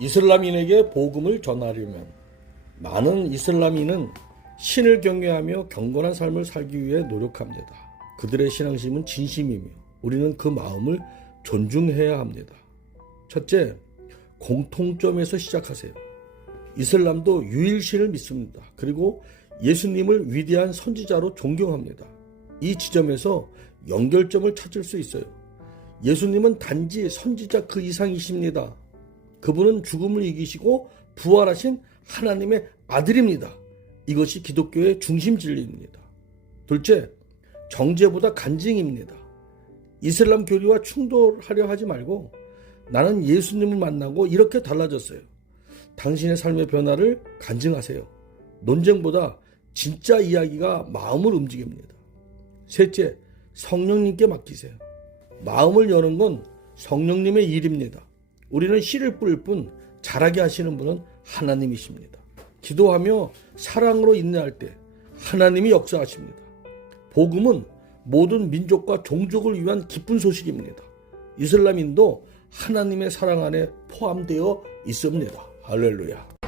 이슬람인에게 복음을 전하려면 많은 이슬람인은 신을 경외하며 경건한 삶을 살기 위해 노력합니다. 그들의 신앙심은 진심이며 우리는 그 마음을 존중해야 합니다. 첫째, 공통점에서 시작하세요. 이슬람도 유일신을 믿습니다. 그리고 예수님을 위대한 선지자로 존경합니다. 이 지점에서 연결점을 찾을 수 있어요. 예수님은 단지 선지자 그 이상이십니다. 그분은 죽음을 이기시고 부활하신 하나님의 아들입니다. 이것이 기독교의 중심 진리입니다. 둘째, 정죄보다 간증입니다. 이슬람 교리와 충돌하려 하지 말고 나는 예수님을 만나고 이렇게 달라졌어요. 당신의 삶의 변화를 간증하세요. 논쟁보다 진짜 이야기가 마음을 움직입니다. 셋째, 성령님께 맡기세요. 마음을 여는 건 성령님의 일입니다. 우리는 씨를 뿌릴 뿐 자라게 하시는 분은 하나님이십니다. 기도하며 사랑으로 인내할 때 하나님이 역사하십니다. 복음은 모든 민족과 종족을 위한 기쁜 소식입니다. 이슬람인도 하나님의 사랑 안에 포함되어 있습니다. 할렐루야.